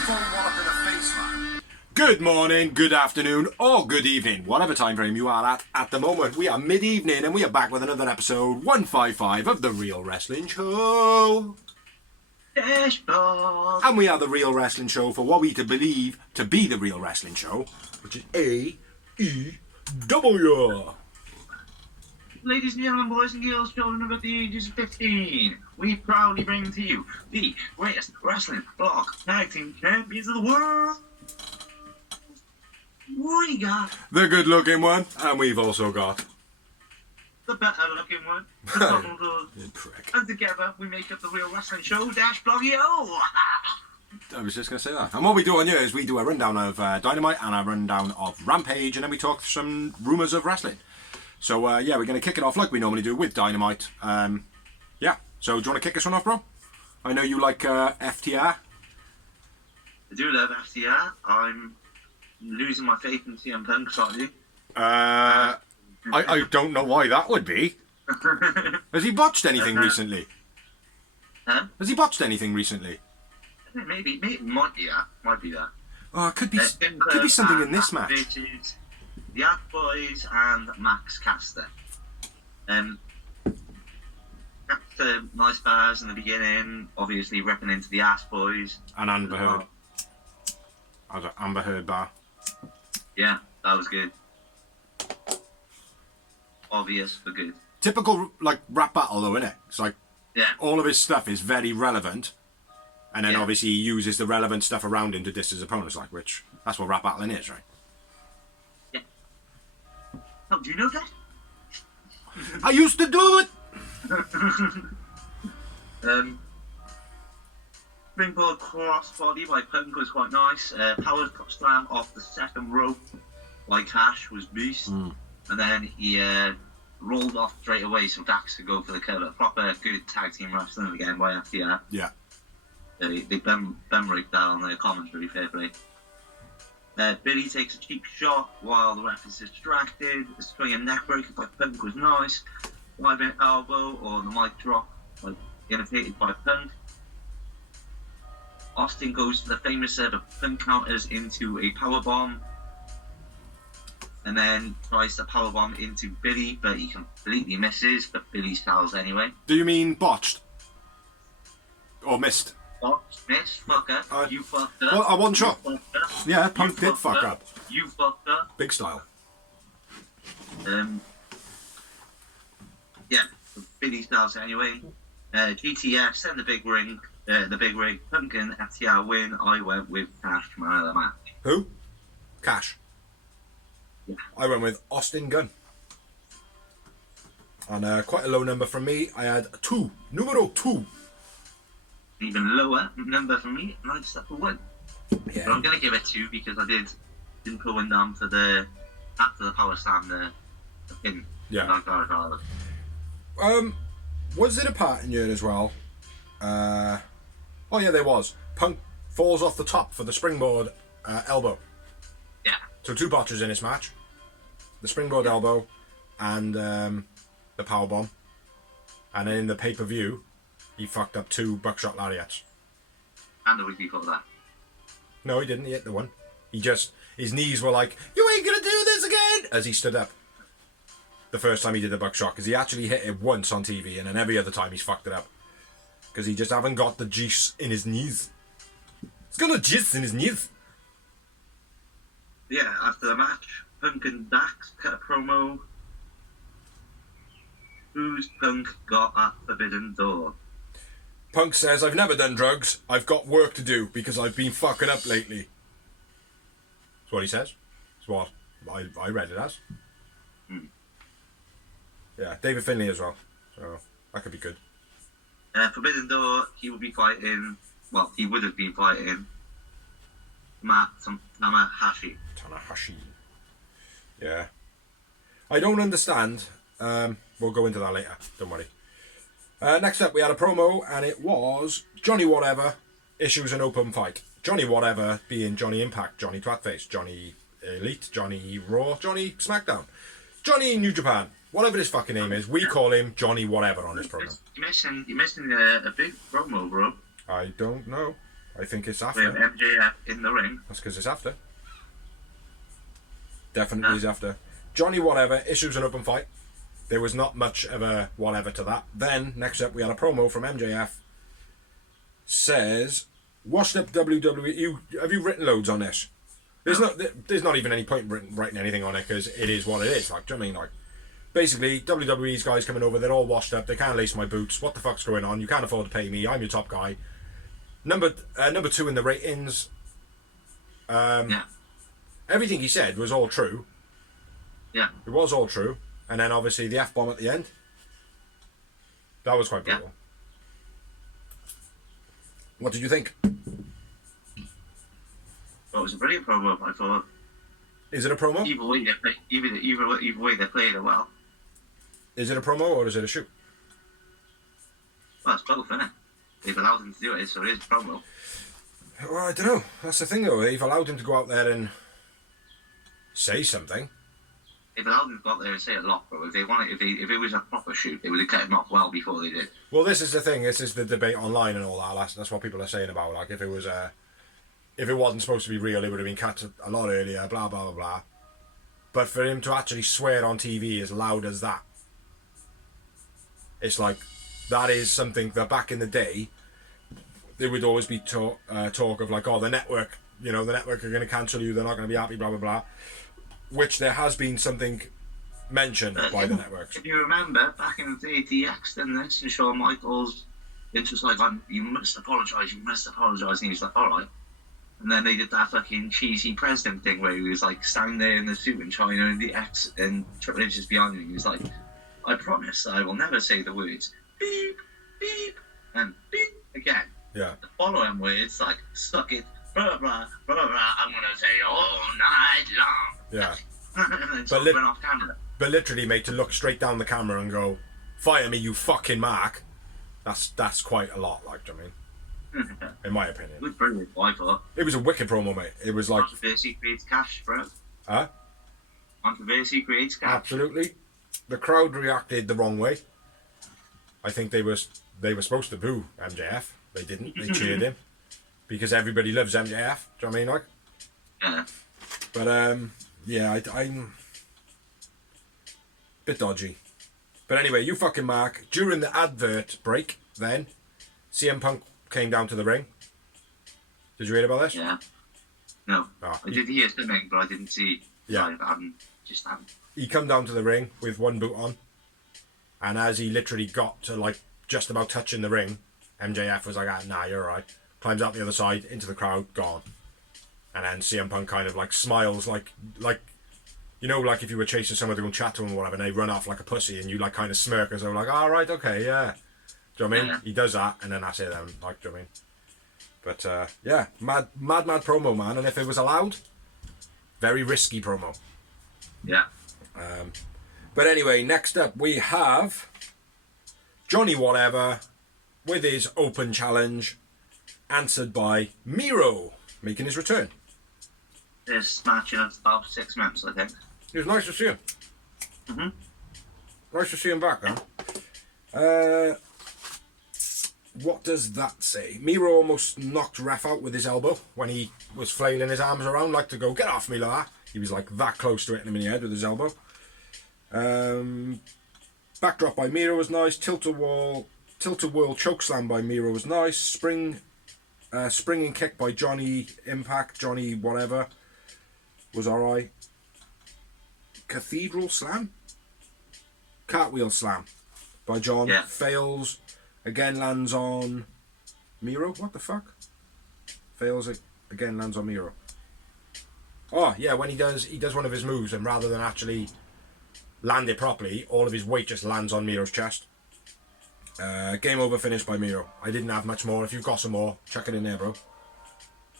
full wallop in the face, man. Good morning, good afternoon, or good evening, whatever time frame you are at the moment. We are mid-evening and we are back with another episode 155 of The Real Wrestling Show. And we are The Real Wrestling Show for what we to believe to be The Real Wrestling Show, which is AEW. Ladies and gentlemen, boys and girls, children over the ages of 15, we proudly bring to you the greatest wrestling block tag team champions of the world. We got the good-looking one, and we've also got the better-looking one, the double prick. and together we make up the Real Wrestling Show dash Bloggy O. I was just going to say that. And what we do on here is we do a rundown of Dynamite and a rundown of Rampage, and then we talk some rumours of wrestling. So, yeah, we're going to kick it off like we normally do with Dynamite. Yeah, so do you want to kick this one off, bro? I know you like FTR. I do love FTR. I'm losing my faith in CM Punk slightly. I don't know why that would be. Has he botched anything recently? Huh? Has he botched anything recently? Maybe it might be that. Might be that. Oh, it could be something in this match. The Act Boys and Max Caster. Caster, nice bars in the beginning, obviously ripping into the Ass Boys. And Amber Heard. Amber Heard bar. Yeah, that was good. Obvious, but good. Typical, like, rap battle, though, innit? It's like, yeah, all of his stuff is very relevant. And then, obviously, he uses the relevant stuff around him to diss his opponents, like, which, that's what rap battling is, right? Yeah. Oh, do you know that? I used to do it! Springboard crossbody by Punk was quite nice. Power slam off the second rope by Cash was beast. And then he rolled off straight away so Dax could go for the kill. Proper good tag team wrestling again by FTR. Yeah. They bum raped that on their commentary, fair play. Billy takes a cheap shot while the ref is distracted. The swinging neck breaker by Punk was nice. 5-minute elbow or the mic drop, like imitated by Punk. Austin goes for the famous set of Punk counters into a powerbomb. And then tries to powerbomb into Billy, but he completely misses, but Billy sells anyway. Do you mean botched? Or missed? Botched, missed, fucker. You fucked up. Well, I wasn't sure. Yeah, Punk You did fuck up. You fucked up. Big style. Yeah, Billy sells anyway. GTS and the big ring. Punk and FTR win. I went with Cash man of the match. Who? Cash. Yeah. I went with Austin Gunn. And quite a low number from me. I had 2. Numero 2. Even lower number for me, and I just have to 1. Yeah. But I'm going to give it 2 because I didn't put one down for after the power slam, the pin. Yeah. Was it a part in here as well? Oh yeah, there was. Punk falls off the top for the springboard elbow. Yeah. So 2 botches in this match. The springboard elbow and the powerbomb. And then in the pay-per-view, he fucked up 2 buckshot lariats. And the week before that. No, he didn't. He hit the one. His knees were like, "You ain't gonna do this again!" as he stood up. The first time he did the buckshot, because he actually hit it once on TV, and then every other time he's fucked it up. Because he just haven't got the juice in his knees. He's got no juice in his knees. Yeah, after the match, Punk and Dax cut a promo. Who's Punk got at Forbidden Door? Punk says, "I've never done drugs. I've got work to do because I've been fucking up lately." That's what he says. That's what I read it as. Yeah, David Finlay as well. So that could be good. Forbidden Door, he would be fighting. Well, he would have been fighting Tanahashi. Tanahashi. Yeah. I don't understand. We'll go into that later. Don't worry. Next up, we had a promo, and it was Johnny Whatever issues an open fight. Johnny Whatever being Johnny Impact, Johnny Twatface, Johnny Elite, Johnny Raw, Johnny SmackDown, Johnny New Japan. Whatever his fucking name is, we call him Johnny Whatever on this program. You're missing a big promo, bro. I don't know. I think it's With after. MJF in the ring. That's because it's after. Definitely is after. Johnny Whatever issues an open fight. There was not much of a whatever to that. Then, next up, we had a promo from MJF. Says, washed up WWE. Have you written loads on this? There's not even any point in writing anything on it because it is what it is. Like, do you know what I mean? Like, basically, WWE's guys coming over, they're all washed up, they can't lace my boots. What the fuck's going on? You can't afford to pay me. I'm your top guy. Number 2 in the ratings. Everything he said was all true. Yeah. It was all true. And then obviously the F-bomb at the end. That was quite brutal. What did you think? Well, it was a brilliant promo, I thought. Is it a promo? Either way they played it well. Is it a promo or is it a shoot? Well, it's both, isn't it? They've allowed him to do it, so it is a promo. Well, I don't know. That's the thing, though. They've allowed him to go out there and say something. If allowed him to go out there and say a lot, bro. If it was a proper shoot, they would have cut him off well before they did. Well, this is the thing. This is the debate online and all that. That's what people are saying about. Like, if it wasn't supposed to be real, it would have been cut a lot earlier. Blah blah blah blah. But for him to actually swear on TV as loud as that, it's like that is something that back in the day there would always be talk of like, oh, the network are going to cancel you. They're not going to be happy. Blah blah blah. Which there has been something mentioned by the networks. If you remember, back in the day, DX done this, and Shawn Michaels, it's just like, you must apologise, and he's like, alright. And then they did that fucking cheesy president thing where he was like standing there in the suit in China and DX and Triple H is behind him. He was like, I promise I will never say the words beep, beep, and beep again. Yeah. The following words like, suck it, blah, blah, blah, blah, I'm going to say all night long. Yeah. And then went off camera. But literally, mate, to look straight down the camera and go, fire me, you fucking mark, that's quite a lot, like, do you know what I mean? In my opinion. It was brilliant, I thought. It was a wicked promo, mate. It was like... Controversy creates cash, bro. Huh? Controversy creates cash. Absolutely. The crowd reacted the wrong way. I think they were supposed to boo MJF. They didn't. They cheered him. Because everybody loves MJF. Do you know what I mean, like? Yeah. But, yeah, I'm bit dodgy. But anyway, you fucking mark. During the advert break, then, CM Punk came down to the ring. Did you read about this? Yeah. No. Oh, I did hear something, but I didn't see. Yeah. Just He come down to the ring with one boot on. And as he literally got to, like, just about touching the ring, MJF was like, nah, you're alright. Climbs out the other side, into the crowd, gone. And then CM Punk kind of like smiles like you know, like if you were chasing someone to go and chat to them or whatever and they run off like a pussy and you like kind of smirk as though like, alright, okay, yeah. Do you know what I mean? Yeah. He does that and then that's it then, like, do you know what I mean? But yeah, mad promo, man. And if it was allowed, very risky promo. Yeah. But anyway, next up we have Johnny Whatever with his open challenge answered by Miro making his return. This match of about 6 months, I think. It was nice to see him. Nice to see him back, then. What does that say? Miro almost knocked Ref out with his elbow when he was flailing his arms around like to go, get off me, la. He was like that close to hitting him in the head with his elbow. Backdrop by Miro was nice. Tilt-a-whirl chokeslam by Miro was nice. Springing kick by Johnny Impact, Johnny whatever, was alright. Cathedral slam? Cartwheel slam by John. Yeah. Fails. Again lands on Miro. What the fuck? Fails again lands on Miro. Oh yeah, when he does one of his moves and rather than actually land it properly, all of his weight just lands on Miro's chest. Game over finish by Miro. I didn't have much more. If you've got some more, chuck it in there, bro.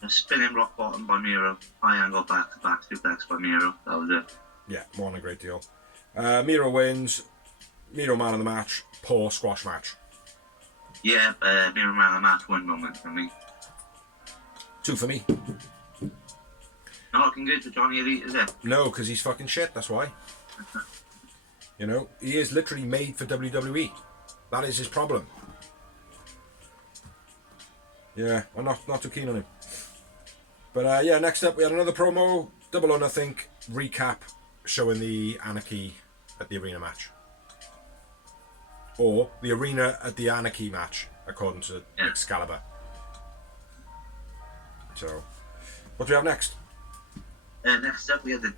A spinning rock bottom by Miro. High angle back to back suplex by Miro. That was it. Yeah, more than a great deal. Miro wins. Miro man of the match. Poor squash match. Yeah, Miro man of the match, 1 moment for me. 2 for me. Not looking good for Johnny Elite, is it? No, because he's fucking shit, that's why. You know, he is literally made for WWE. That is his problem. Yeah, I'm not too keen on him. But yeah, next up we had another promo, Double or Nothing recap showing the Anarchy at the arena match. Or the arena at the Anarchy match, according to Excalibur. So, what do we have next? Next up we had the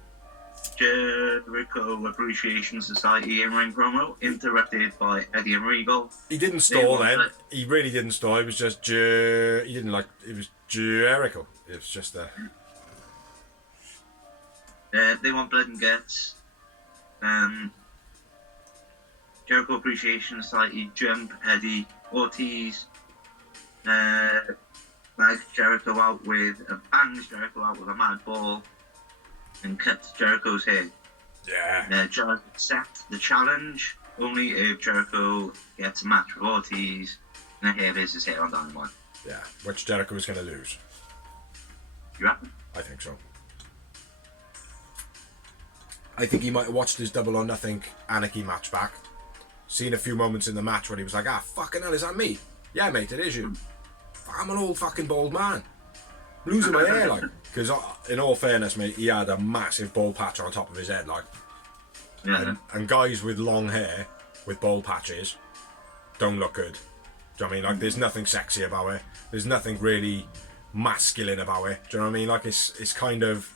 Jericho Appreciation Society in-ring promo, interrupted by Eddie and Regal. He didn't stall then. He really didn't stall. It was just he didn't like. It was Jericho. It was just a. They want blood and guts. Jericho Appreciation Society jump Eddie Ortiz. Bangs Jericho out with a mad ball and cuts Jericho's head. Yeah. Jericho accepts the challenge only if Jericho gets a match with Ortiz and the hair is his hair on Dynamite. Yeah, which Jericho is going to lose. You reckon? I think so. I think he might have watched his Double or Nothing Anarchy match back, seen a few moments in the match where he was like, fucking hell, is that me? Yeah, mate, it is you. I'm an old fucking bald man. I'm losing my hair, like. Because in all fairness, mate, he had a massive bald patch on top of his head, like. Yeah. And guys with long hair, with bald patches, don't look good. Do you know what I mean? Like, there's nothing sexy about it. There's nothing really masculine about it. Do you know what I mean? Like, it's kind of...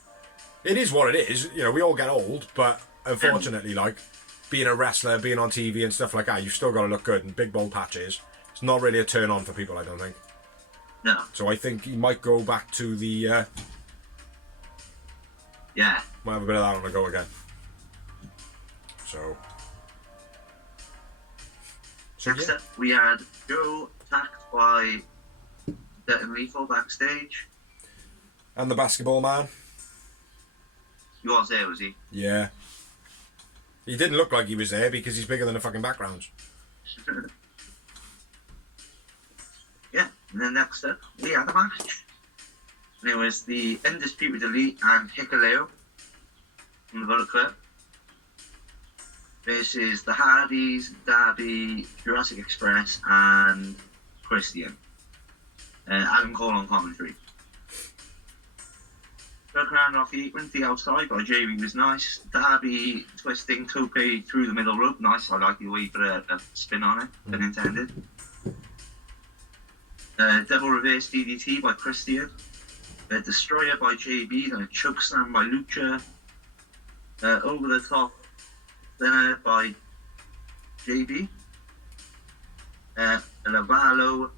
It is what it is. You know, we all get old, but unfortunately, like, being a wrestler, being on TV and stuff like that, you've still got to look good. And big bald patches, it's not really a turn on for people, I don't think. No. So I think he might go back to the... Yeah. Might have a bit of that on the go again. So Next up, we had Joe attacked by Dirt and Lethal backstage. And the basketball man. He was there, was he? Yeah. He didn't look like he was there because he's bigger than the fucking backgrounds. Yeah, and then next up, we had a match. And it was the Undisputed Elite and Hikuleo from the Bullet Club versus the Hardys, Darby, Jurassic Express, and Christian. Adam Cole on commentary. Broke around off the apron to the outside by JB was nice. Darby twisting tope through the middle rope. Nice, I like the way he put a spin on it, pun intended. Double reverse DDT by Christian. Destroyer by JB, then a chokeslam by Lucha. Over the top by JB. And Avalo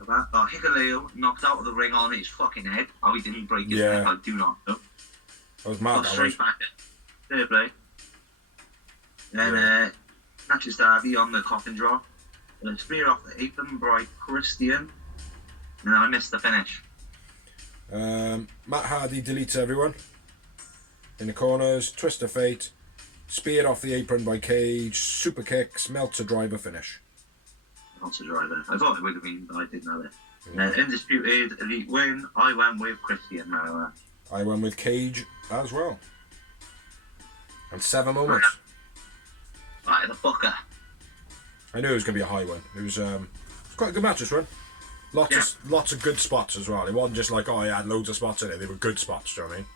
Hikuleo knocked out of the ring on his fucking head. How he didn't break his neck, I do not know. That was mad. Straight back at fair play. Then catches Darby on the coffin drop. Spear off the apron by Christian. And then I missed the finish. Matt Hardy deletes everyone in the corners. Twist of Fate. Spear off the apron by Cage. Super kicks. Melts a driver finish. Melts a driver. I thought it would have been, but I didn't know it. Undisputed Elite win. I went with Christian, however. I went with Cage as well. And 7 moments. Right, the fucker. I knew it was going to be a high one. It was quite a good match this one. Lots of good spots as well. It wasn't just like, I had loads of spots in it. They were good spots, do you know what I mean?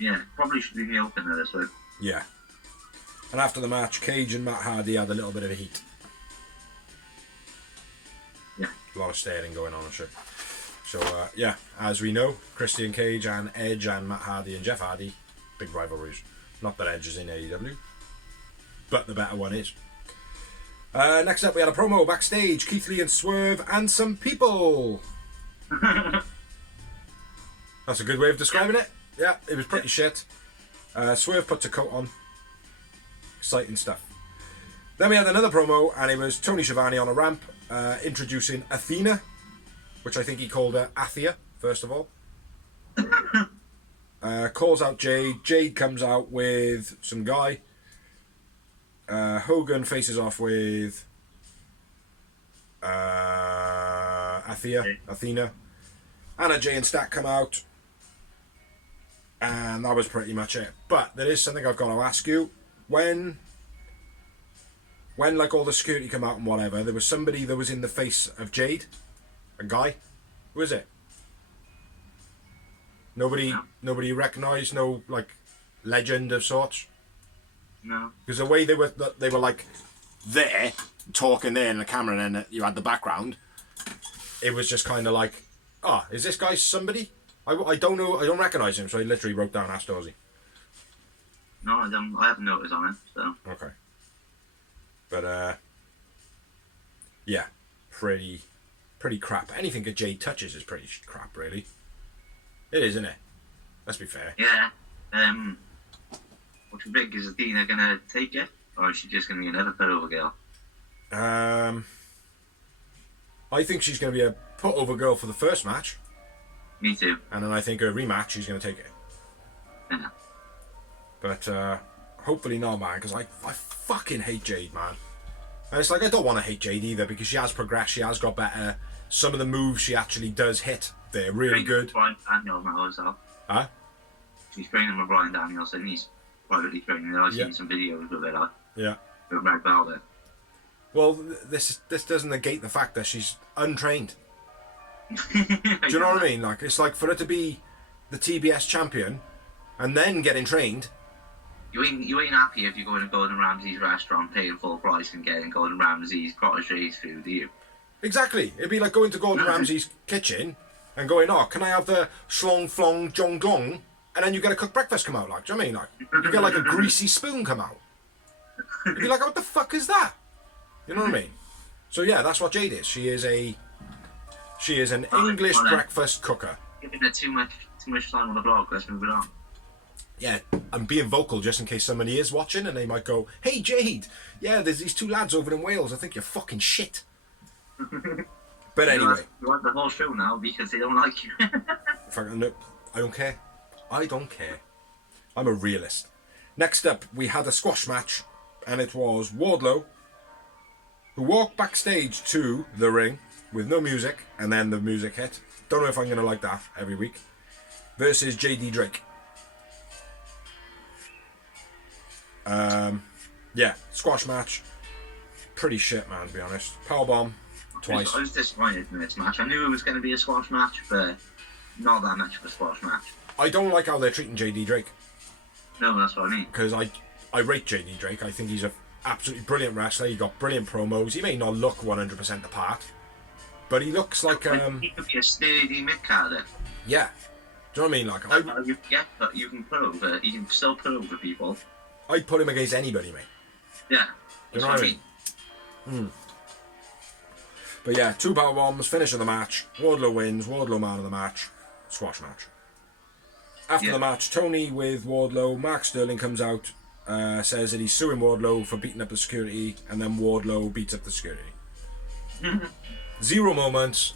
Yeah, probably should be the opener this one. Yeah. And after the match, Cage and Matt Hardy had a little bit of a heat. Yeah. A lot of staring going on and shit. So, yeah, as we know, Christian Cage and Edge and Matt Hardy and Jeff Hardy, big rivalries. Not that Edge is in AEW, but the better one is. Next up, we had a promo backstage. Keith Lee and Swerve and some people. That's a good way of describing it. Yeah, it was pretty shit. Swerve puts a coat on. Exciting stuff. Then we had another promo, and it was Tony Schiavone on a ramp introducing Athena, which I think he called her Athea, first of all. Calls out Jade. Jade comes out with some guy. Hogan faces off with Athena. Anna Jay and Stat come out. And that was pretty much it. But there is something I've got to ask you. When like all the security come out and whatever, there was somebody that was in the face of Jade. A guy? Who is it? Nobody recognised, no like legend of sorts. No. Because the way they were like there talking there in the camera, and then you had the background. It was just kind of like, oh, is this guy somebody? I don't know. I don't recognise him, so I literally wrote down Ask Dorsey. No, I don't. I haven't noticed on it. So. Okay. But yeah, pretty crap. Anything that Jade touches is pretty crap, really. It is, isn't it? Let's be fair. Yeah. What do you think? Is Dina gonna take it, or is she just gonna be another put-over girl? I think she's going to be a put-over girl for the first match. Me too. And then I think her rematch, she's going to take it. Yeah. But hopefully not, man, because I fucking hate Jade, man. And it's like, I don't want to hate Jade either, because she has progressed, she has got better. Some of the moves she actually does hit, they're really good. Brian Daniels now as well. Huh? She's training with Brian Daniels, and he's privately training. I've seen some videos of it, Yeah. With Red Velvet. Well, this doesn't negate the fact that she's untrained. Do you know what I mean? Like, it's like for her to be the TBS champion and then getting trained. You ain't happy if you go to Gordon Ramsay's restaurant paying full price and getting Gordon Ramsay's protege's food, do you? Exactly. It'd be like going to Gordon Ramsay's kitchen and going, oh, can I have the schlong flong jong glong? And then you get a cooked breakfast come out, like, do you know what I mean? Like, you get like a greasy spoon come out. You'd be like, what the fuck is that? You know what I mean? So yeah, that's what Jade is. She is an English breakfast cooker. Giving her too much time on the blog. Let's move it on. Yeah, I'm being vocal just in case somebody is watching and they might go, hey Jade, yeah, there's these two lads over in Wales. I think you're fucking shit. But anyway, you want the whole show now because they don't like you. No, I don't care. I don't care. I'm a realist. Next up, we had a squash match, and it was Wardlow, who walked backstage to the ring with no music, and then the music hit. Don't know if I'm going to like that every week. Versus JD Drake. Yeah, squash match. Pretty shit, man, to be honest. Powerbomb twice. I was disappointed in this match. I knew it was going to be a squash match, but not that much of a squash match. I don't like how they're treating JD Drake. No, that's what I mean. Because I rate JD Drake. I think he's a absolutely brilliant wrestler. He got brilliant promos. He may not look 100% the part, but he looks like he could be a sturdy mid-carder. Yeah. Do you know what I mean? Like you get, but you can put over. You can still put over people. I'd put him against anybody, mate. Yeah. Do you know what I mean? But yeah, 2 power bombs. Finish of the match. Wardlow wins. Wardlow man of the match. Squash match. After the match, Tony with Wardlow. Mark Sterling comes out. Says that he's suing Wardlow for beating up the security, and then Wardlow beats up the security. 0 moments,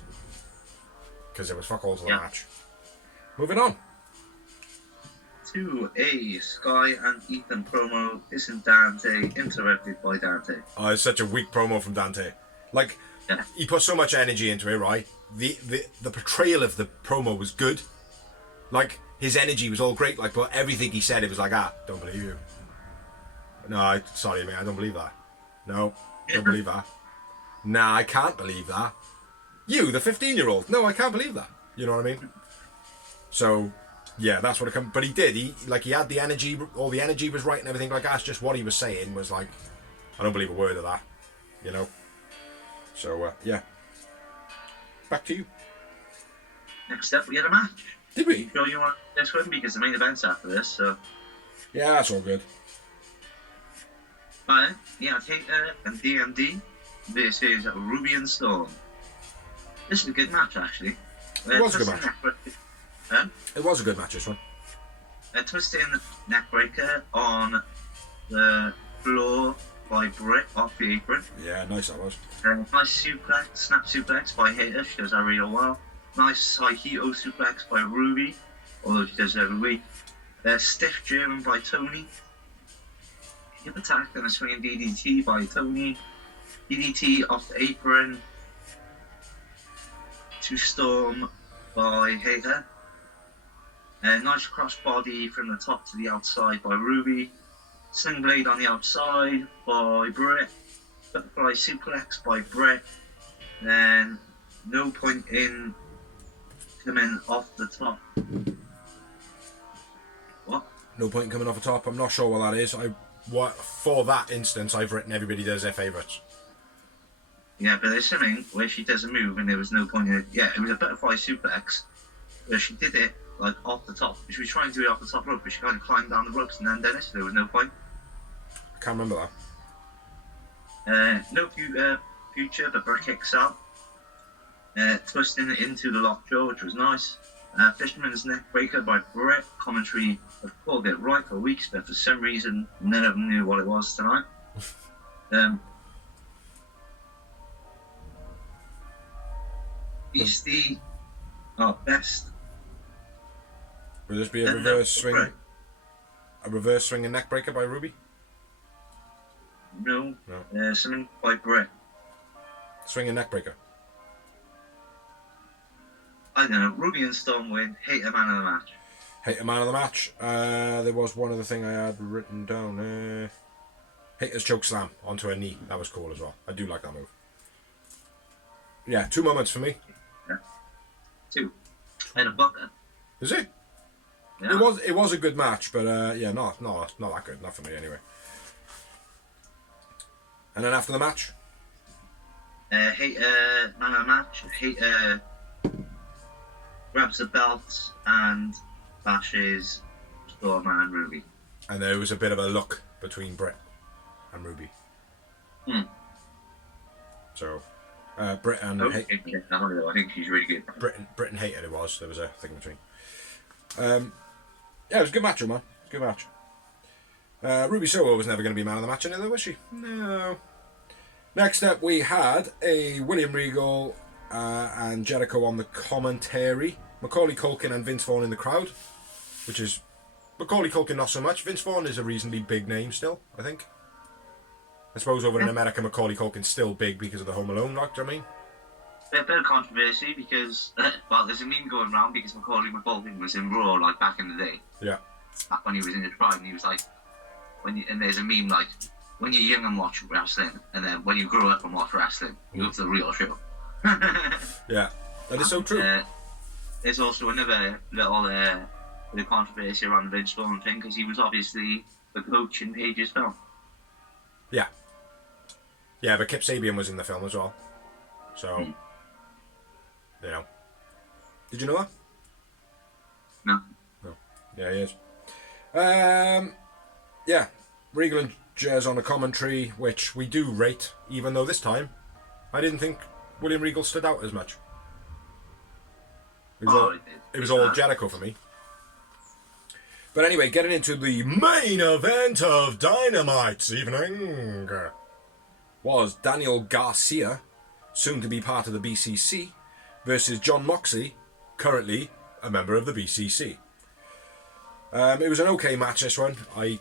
because there was fuck all to the match. Moving on. To a Sky and Ethan promo. This is Dante, interrupted by Dante. Oh, it's such a weak promo from Dante. Like, he put so much energy into it, right? The portrayal of the promo was good. Like, his energy was all great, like, but everything he said, it was like, don't believe you. No, sorry, mate, I don't believe that. No, don't believe that. Nah, I can't believe that. You, the 15-year-old. No, I can't believe that. You know what I mean? So, yeah, that's what it comes. But he did. He had the energy. All the energy was right and everything like that. It's just what he was saying was like, I don't believe a word of that. You know? So, yeah. Back to you. Next up, we had a match. Did we? Sure you want this one? Because the main event's after this, so... Yeah, that's all good. But, yeah, Taker and DMD versus Ruby and Storm. This is a good match, actually. It was a good match. Huh? It was a good match, this one. Twisting neckbreaker on the floor by Britt off the apron. Yeah, nice that was. Nice suplex, snap suplex by Hater. She does that real well. Nice Saihito suplex by Ruby, although she does it every week. Stiff German by Tony. Hip attack and a swinging DDT by Tony. DDT off the apron to Storm by Hater. Nice crossbody from the top to the outside by Ruby. Sling blade on the outside by Britt. Butterfly suplex by Britt. Then no point in coming off the top. What? No point in coming off the top. I'm not sure what that is. For that instance, I've written everybody does their favourites. Yeah, but there's something where she does a move and there was no point in it. Yeah, it was a butterfly suplex where she did it like off the top. She was trying to do it off the top rope, but she kind of climbed down the ropes and then did it, so there was no point. I can't remember that. No future, but Brick XL. Twisting it into the lockjaw, which was nice. Fisherman's neck breaker by Brett. Commentary have called it right for weeks, but for some reason none of them knew what it was tonight. Beastie, best. Will this be a reverse swing? Brett. A reverse swing and neck breaker by Ruby? No. Something by Brett. Swing and neck breaker. I don't know. Ruby and Storm win. Hater man of the match. Hater man of the match. There was one other thing I had written down. Hater's choke slam onto her knee. That was cool as well. I do like that move. Yeah, 2 moments for me. Yeah. 2. And a bucket. Is it? Yeah. It was a good match, but yeah, not that good. Not for me anyway. And then after the match? Hater man of the match. Hater grabs the belt and bashes Storman and Ruby. And there was a bit of a look between Britt and Ruby. So, Britt and I think she's really good. Britt and Hater it was. There was a thing between. Yeah, it was a good match, man. Good match. Ruby Soho was never going to be man of the match anyway, was she? No. Next up, we had a William Regal and Jericho on the commentary. Macaulay Culkin and Vince Vaughn in the crowd, which is Macaulay Culkin not so much. Vince Vaughn is a reasonably big name still, I think. I suppose over in America, Macaulay Culkin's still big because of the Home Alone, like, do you know what I mean? A bit of controversy because, well, there's a meme going around because Macaulay Culkin was in Raw, like, back in the day. Yeah. Back when he was in his prime, he was like, and there's a meme like, when you're young and watch wrestling, and then when you grow up and watch wrestling, you go to the real show. Yeah, that is so true. There's also another little bit of controversy around the Vince Vaughn thing because he was obviously the coach in Paige's film. Yeah. Yeah, but Kip Sabian was in the film as well. So, you know. Did you know that? No. No. Yeah, he is. Yeah, Regal and Jez on the commentary, which we do rate, even though this time I didn't think William Regal stood out as much. It was all Jericho for me. But anyway, getting into the main event of Dynamite's evening was Daniel Garcia, soon to be part of the BCC, versus John Moxley, currently a member of the BCC. It was an okay match, this one. I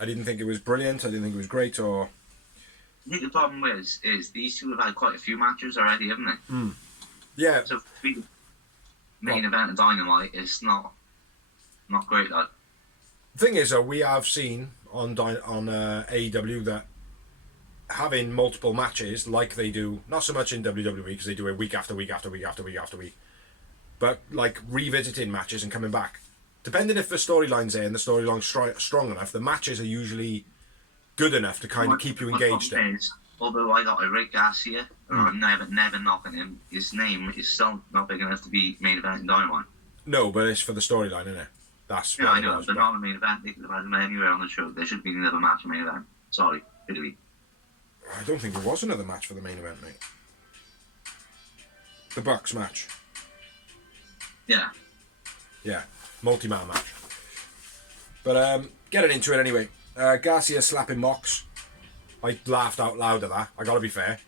didn't think it was brilliant. I didn't think it was great. Or I think the problem is these two have had quite a few matches already, haven't they? Yeah. So to be main event of Dynamite is not great. Like. The thing is, we have seen on AEW that having multiple matches, like they do, not so much in WWE because they do it week after week after week after week after week, but like revisiting matches and coming back. Depending if the storyline's there and the storyline's strong enough, the matches are usually good enough to kind of keep you engaged in. Although I got a Rick Garcia, I'm never knocking him, his name is still not big enough to be main event in Dynamite. No, but it's for the storyline, isn't it? That's yeah, I know, but not a main event. They could have had him anywhere on the show. There should be another match main event. Sorry, really. I don't think there was another match for the main event, mate. The Bucks match. Yeah. Yeah, multi-man match. But getting into it anyway. Garcia slapping Mox. I laughed out loud at that. I gotta be fair.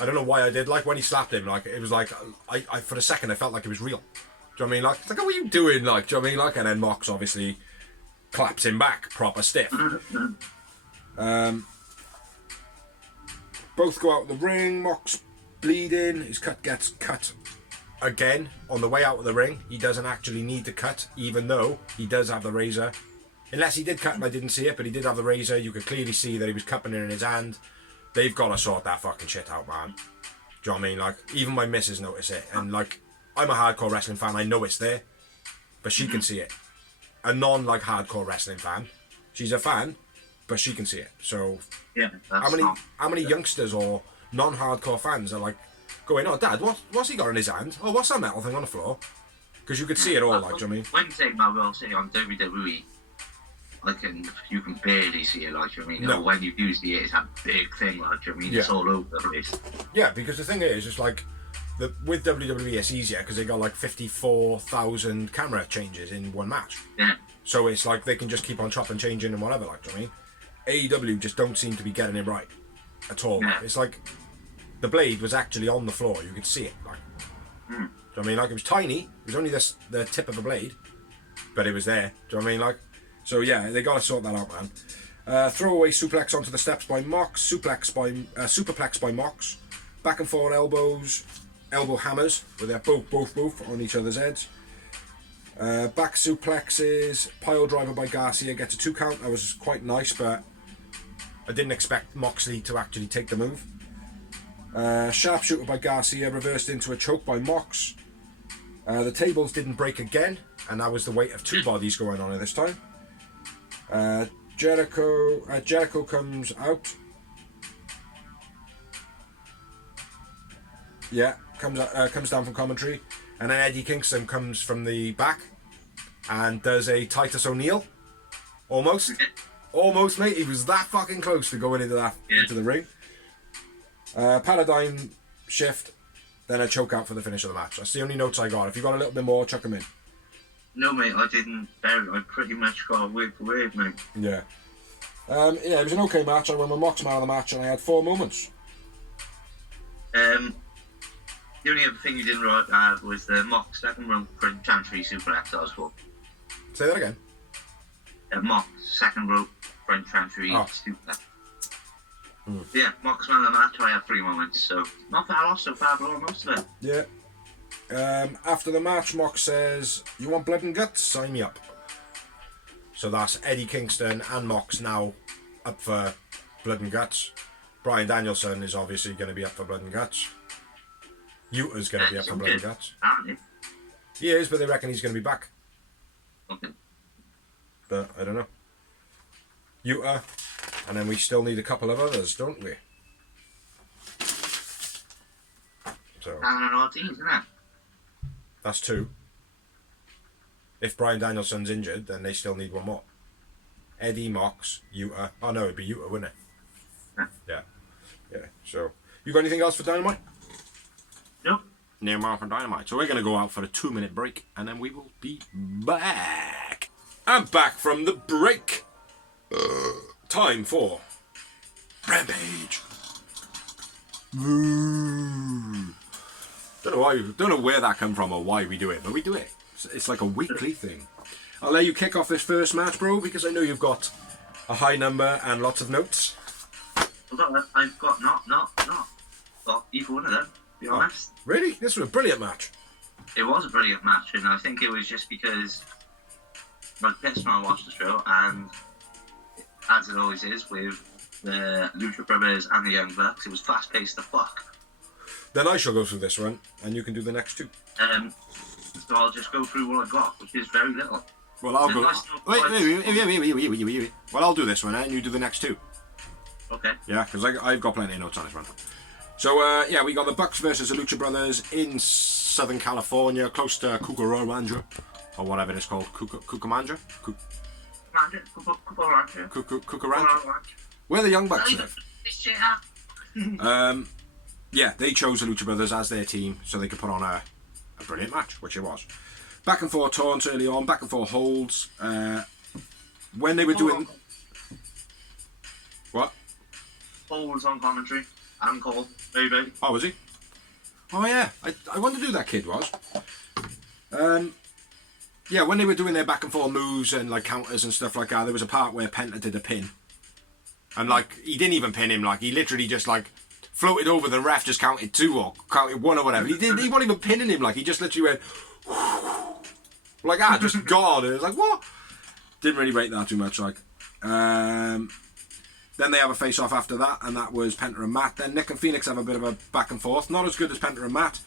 I don't know why I did. Like when he slapped him, like it was like I for a second I felt like it was real. Do you know what I mean? Like it's like, what are you doing? Like, do you know what I mean? Like, and then Mox obviously claps him back, proper stiff. Both go out of the ring. Mox bleeding. His cut gets cut again on the way out of the ring. He doesn't actually need to cut, even though he does have the razor. Unless he did cut and I didn't see it, but he did have the razor. You could clearly see that he was cupping it in his hand. They've got to sort that fucking shit out, man. Do you know what I mean? Like, even my missus notice it. And, like, I'm a hardcore wrestling fan. I know it's there. But she can see it. A like, hardcore wrestling fan. She's a fan, but she can see it. So, Yeah, how many youngsters or non-hardcore fans are, like, going, oh, Dad, what's he got in his hand? Oh, what's that metal thing on the floor? Because you could see it all, like, do you know what I mean? One thing I will say on WWE, you can barely see it, like, do you know what I mean? No. When you do see it, it's a big thing, like, do you know what I mean? Yeah. It's all over the place. Yeah, because the thing is, it's like, with WWE, it's easier because they got like 54,000 camera changes in one match. Yeah. So it's like they can just keep on chopping, changing, and whatever. Like, do you know what I mean? AEW just don't seem to be getting it right at all. Yeah. It's like the blade was actually on the floor. You could see it. Like, do you know what I mean? Like, it was tiny. It was only the tip of the blade, but it was there. Do you know what I mean? Like, so yeah, they got to sort that out, man. Throwaway suplex onto the steps by Mox. Superplex by Mox. Back and forward elbows. Elbow hammers with their both on each other's heads. Back suplexes, pile driver by Garcia gets a 2 count. That was quite nice, but I didn't expect Moxley to actually take the move. Sharpshooter by Garcia reversed into a choke by Mox. The tables didn't break again, and that was the weight of 2 bodies going on at this time. Jericho comes out. Yeah, comes down from commentary, and then Eddie Kingston comes from the back and does a Titus O'Neil, almost, mate. He was that fucking close to going into the ring. Paradigm shift, then a choke out for the finish of the match. That's the only notes I got. If you got a little bit more, chuck them in. No, mate, I didn't. I pretty much got word for word, mate. Yeah. Yeah, it was an okay match. I won my Mox man of the match, and I had 4 moments. The only other thing you didn't write was the Mox second rope French chantry suplex. That was cool. Say that again. Mox second rope French chantry suplex. Yeah, Mox man of the match. I had 3 moments, so not far off so far, but most of it. Yeah. After the match, Mox says, "You want blood and guts? Sign me up." So that's Eddie Kingston and Mox now up for blood and guts. Bryan Danielson is obviously going to be up for blood and guts. Utah's going to be up for blood and guts. He is, but they reckon he's going to be back. Okay. But I don't know. Utah, and then we still need a couple of others, don't we? So isn't it? that's 2. If Bryan Danielson's injured, then they still need 1 more. Eddie, Mox, Utah. Oh no, it'd be Utah, wouldn't it? Yeah. So, you got anything else for Dynamite? Nope. No more for Dynamite. So we're going to go out for a 2-minute break, and then we will be back. I'm back from the break. Time for Rampage. Don't know where that come from or why we do it, but we do it. It's like a weekly thing. I'll let you kick off this first match, bro, because I know you've got a high number and lots of notes. I've got not got either one of them, to be honest. Really? This was a brilliant match. It was a brilliant match, and I think it was just because my pissed when I watched the show, and as it always is with the Lucha Brothers and the Young Bucks, it was fast paced as fuck. Then I shall go through this one, and you can do the next 2. So I'll just go through what I got, which is very little. Well, I'll go. Wait. Well, I'll do this one, and you do the next 2. Okay. Yeah, because I've got plenty of notes on this one. So, yeah, we got the Bucks versus the Lucha Brothers in Southern California, close to Cucamonga, or whatever it's called. Cucamonga? Cucamonga. Where the Young Bucks live. Yeah, they chose the Lucha Brothers as their team so they could put on a brilliant match, which it was. Back and forth taunts early on, back and forth holds. When they were doing... What? Paul was on commentary. And Cole, baby. Oh, was he? Oh, yeah. I wondered who that kid was. Yeah, when they were doing their back and forth moves and like counters and stuff like that, there was a part where Penta did a pin. And like, he didn't even pin him, like, he literally just like floated over the ref, just counted 2 or counted 1 or whatever. He wasn't even pinning him, like, he just literally went like that, just gone. And it was like, what? Didn't really rate that too much, like. Then they have a face-off after that, and that was Penta and Matt. Then Nick and Phoenix have a bit of a back and forth. Not as good as Penta and Matt.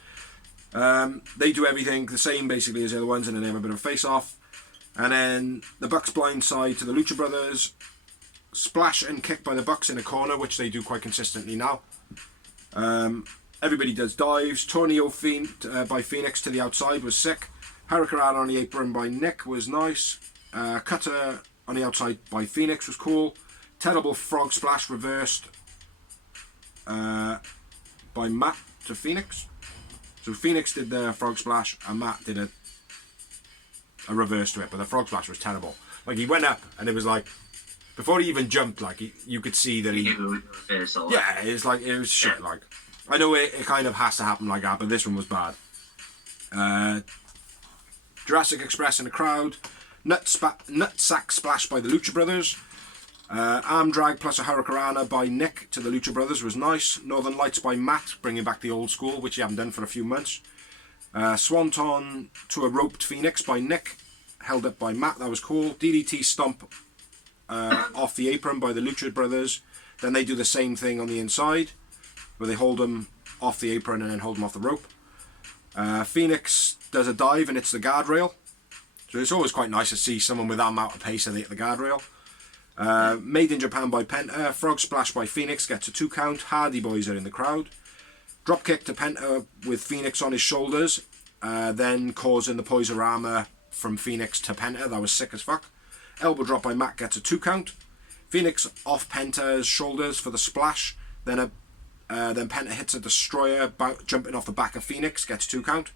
They do everything the same, basically, as the other ones, and then they have a bit of a face-off. And then the Bucks blindside to the Lucha Brothers. Splash and kick by the Bucks in a corner, which they do quite consistently now. Everybody does dives. Tornado by Phoenix to the outside was sick. Hurricane on the apron by Nick was nice. Cutter on the outside by Phoenix was cool. Terrible frog splash reversed by Matt to Phoenix. So Phoenix did the frog splash and Matt did a reverse to it, but the frog splash was terrible. Like, he went up and it was like, before he even jumped, like, you could see that he... Yeah, it was shit, like. I know it kind of has to happen like that, but this one was bad. Jurassic Express in the crowd. Nutsack splash by the Lucha Brothers. Arm drag plus a Hurricanrana by Nick to the Lucha Brothers was nice. Northern Lights by Matt, bringing back the old school, which he haven't done for a few months. Swanton to a roped Phoenix by Nick, held up by Matt, that was cool. DDT stomp off the apron by the Lucha Brothers. Then they do the same thing on the inside, where they hold them off the apron and then hold them off the rope. Phoenix does a dive and it's the guardrail. So it's always quite nice to see someone with that amount of pace and they hit the guardrail. Made in Japan by Penta. Frog splash by Phoenix gets a 2 count. Hardy Boys are in the crowd. Drop kick to Penta with Phoenix on his shoulders. Then causing the Poisorama from Phoenix to Penta. That was sick as fuck. Elbow drop by Matt gets a 2 count. Phoenix off Penta's shoulders for the splash. Then Penta hits a destroyer jumping off the back of Phoenix. Gets 2 count.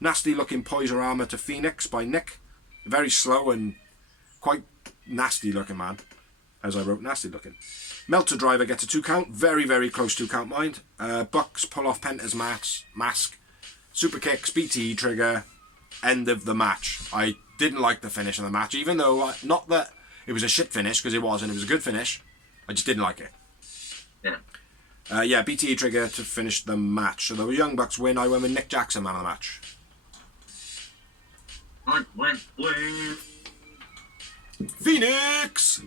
Nasty looking Poisorama to Phoenix by Nick. Very slow and quite nasty looking, man. As I wrote, nasty looking. Melter driver gets a 2 count. Very, very close 2 count, mind. Bucks pull off Penta's mask. Super kicks, BTE trigger. End of the match. I didn't like the finish of the match, even though, not that it was a shit finish, because it wasn't. It was a good finish. I just didn't like it. Yeah. BTE trigger to finish the match. So the Young Bucks win. I went with Nick Jackson, man of the match. I went with Phoenix!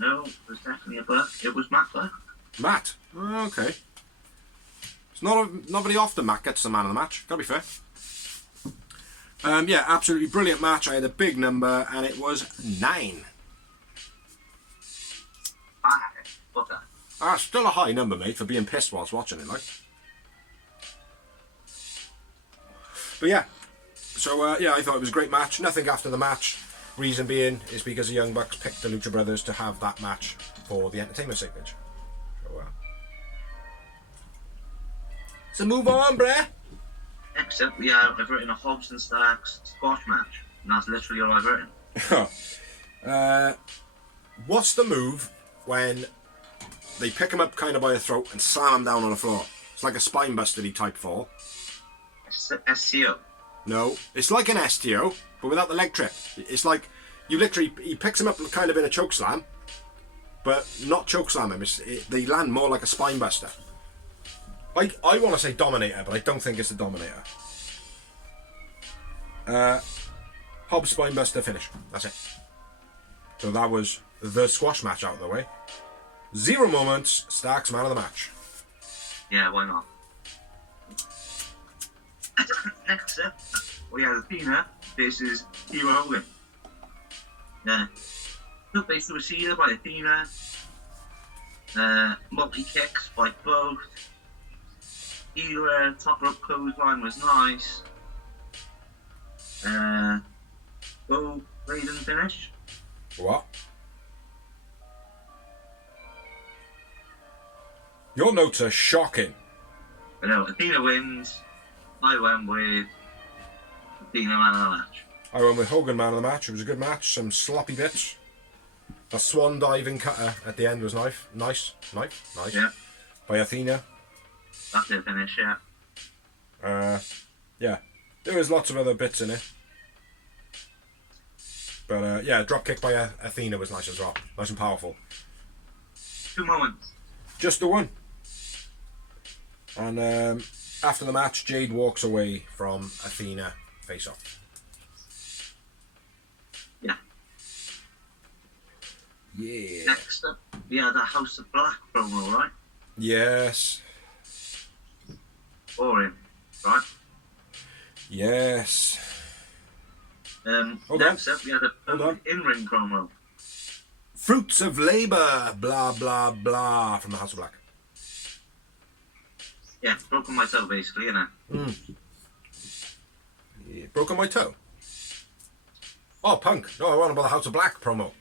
No, it was definitely a Buck. It was Matt Buck. Matt? Oh, okay. It's not very often Matt gets the man of the match. Gotta be fair. Yeah, absolutely brilliant match. I had a big number and it was 9. Still a high number, mate, for being pissed whilst watching it, like. But yeah, so yeah, I thought it was a great match. Nothing after the match. Reason being is because the Young Bucks picked the Lucha Brothers to have that match for the entertainment segment. So move on, bruh. Next up, I've written a Hobbs and Starks squash match, and that's literally all I've written. What's the move when they pick him up kind of by the throat and slam him down on the floor? It's like a spine buster-y type fall. STO. No, it's like an STO, but without the leg trip. It's like he picks him up kind of in a choke slam, but not choke slam him. They land more like a spine buster. I want to say Dominator, but I don't think it's a Dominator. Hobbs spine buster finish. That's it. So that was the squash match out of the way. 0 moments. Starks man of the match. Yeah, why not? Next up, we have Athena versus Hero Hogan. Yeah. Took base to receiver by Athena. Multi kicks by both. Either top rope clothesline was nice. Go Raiden finish. What? Your notes are shocking. I know, Athena wins. I went with Athena man of the match. I went with Hogan man of the match. It was a good match. Some sloppy bits. A swan diving cutter at the end was nice. Yeah. By Athena. That's the finish, yeah. Yeah. There was lots of other bits in it. But yeah, drop kick by Athena was nice as well. Nice and powerful. 2 moments. Just the one. And after the match, Jade walks away from Athena face off. Yeah. Yeah. Next up, we had a House of Black promo, right? Yes. Boring, right? Yes. Hold Next up, we had a Hold on. in-ring promo. Fruits of Labour, blah, blah, blah, from the House of Black. Yeah, broken my toe, basically, innit? Yeah, broken my toe. Oh, Punk. No, I want about the House of Black promo.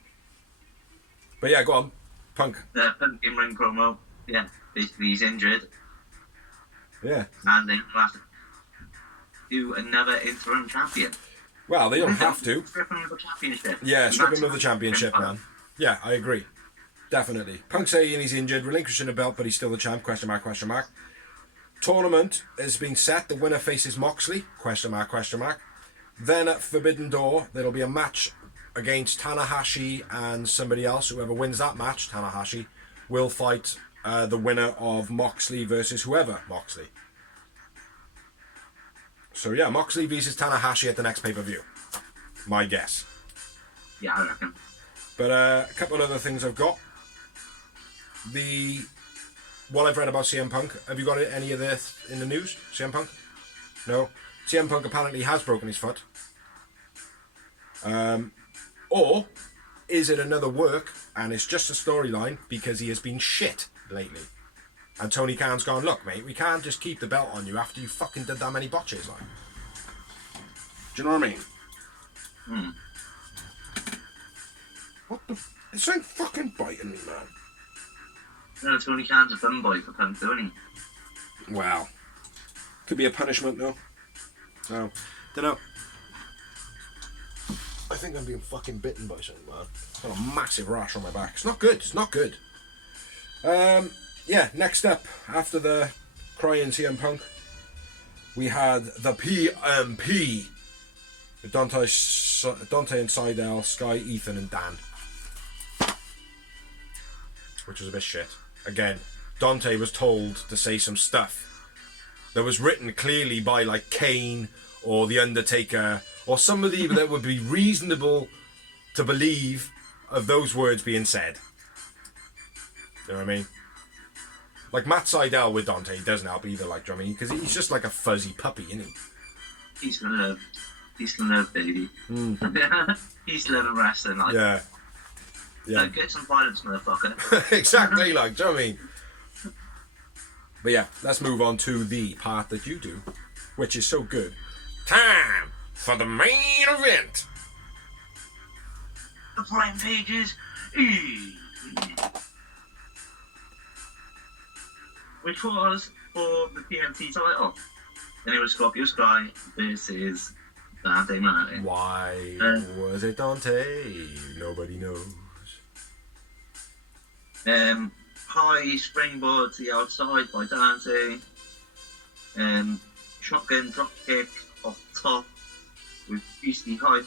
But yeah, go on. Punk. Punk in-ring promo. Yeah, basically he's injured. Yeah. And then we'll have to do another interim champion. Well, they don't have to. Strip him of the championship. Yeah, strip him of the championship, man. Yeah, I agree. Definitely. Punk saying he's injured, relinquishing the belt, but he's still the champ, question mark, question mark. Tournament has been set. The winner faces Moxley, question mark, question mark. Then at Forbidden Door, there'll be a match against Tanahashi and somebody else. Whoever wins that match, Tanahashi, will fight the winner of Moxley versus whoever Moxley. So yeah, Moxley versus Tanahashi at the next pay-per-view. My guess. Yeah, I reckon. But a couple of other things I've got. What I've read about CM Punk. Have you got any of this in the news? CM Punk? No. CM Punk apparently has broken his foot. Or is it another work and it's just a storyline because he has been shit lately? And Tony Khan's gone, look, mate, we can't just keep the belt on you after you fucking did that many botches, like. Do you know what I mean? What the? This ain't fucking biting me, man. You know, Tony Khan's a fun boy for Punk, don't he? Wow. Could be a punishment, though. No. Dunno. I think I'm being fucking bitten by something, man. I've got a massive rash on my back. It's not good. It's not good. Yeah, next up, after the crying CM Punk, we had the PMP. With Dante and Seidel, Sky, Ethan and Dan. Which was a bit shit. Again, Dante was told to say some stuff that was written clearly by like Kane or The Undertaker or somebody that would be reasonable to believe of those words being said. You know what I mean? Like Matt Seidel with Dante doesn't help either, like, do you know what I mean? Because he's just like a fuzzy puppy, isn't he? Peace and love. Peace and love, baby. Peace, love and wrestling, like. Yeah. Yeah. Get some violence, motherfucker. Exactly, like, do you know what I mean? But yeah, let's move on to the part that you do, which is so good. Time for the main event. The Rampages, which was for the PMT title. And it was Scorpio Sky versus Dante Martin. Why was it Dante? Nobody knows. High springboard to the outside by Dante. Shotgun drop kick off the top with beastly height.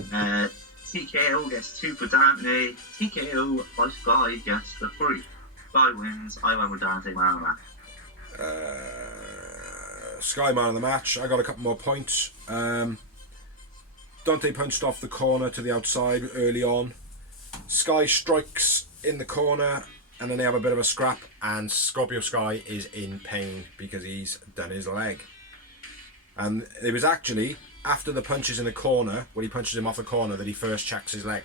TKO gets 2 for Dante. TKO by Sky gets the 3. Sky wins. I went with Dante man of the match. Sky man of the match. I got a couple more points. Dante punched off the corner to the outside early on. Sky strikes in the corner and then they have a bit of a scrap and Scorpio Sky is in pain because he's done his leg. And it was actually after the punches in the corner, when he punches him off the corner, that he first checks his leg.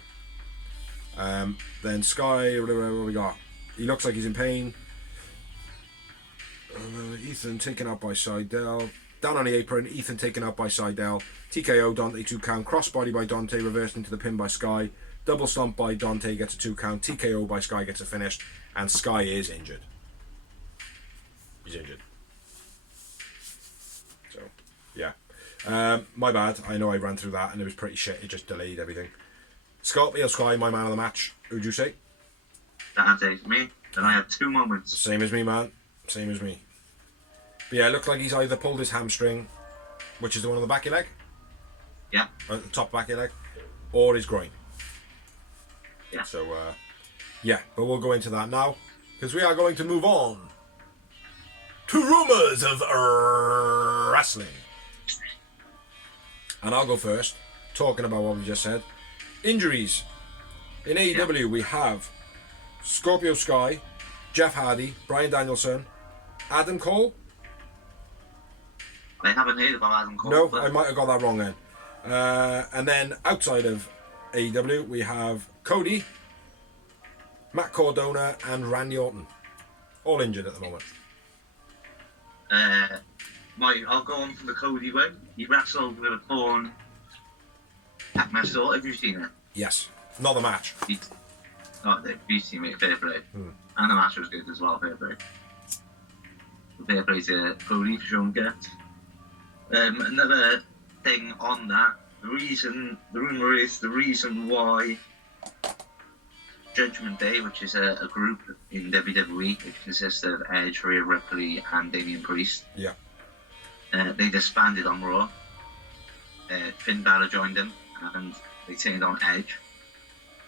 Then Sky, what we got? He looks like he's in pain. Ethan taken out by Seidel. Down on the apron, Ethan taken out by Seidel. TKO, Dante 2 count. Crossbody by Dante, reversed into the pin by Sky. Double stomp by Dante gets a 2 count. TKO by Sky gets a finish. And Sky is injured. He's injured. So, yeah. My bad. I know I ran through that and it was pretty shit. It just delayed everything. Scorpio Sky, my man of the match. Who'd you say? Dante for me. And I had 2 moments. Same as me, man. Same as me. But yeah, it looked like he's either pulled his hamstring, which is the one on the back of your leg. Yeah. Or the top back of your leg. Or his groin. Yeah. So, yeah. But we'll go into that now. Because we are going to move on to rumours of wrestling. And I'll go first, talking about what we just said. Injuries. In AEW, we have Scorpio Sky, Jeff Hardy, Bryan Danielson, Adam Cole. I haven't heard about Adam Cole. No, but I might have got that wrong then. And then outside of AEW, we have Cody, Matt Cardona, and Randy Orton. All injured at the moment. I'll go on from the Cody one. He wrestled with a torn pec muscle. Have you seen it? Yes. Not the match. You've seen it, fair play. And the match was good as well, fair play. Fair play to Cody for showing guts. Another thing on that, the rumour is the reason why Judgment Day, which is a group in WWE, which consists of Edge, Rhea Ripley, and Damian Priest. Yeah. They disbanded on Raw. Finn Balor joined them, and they turned on Edge.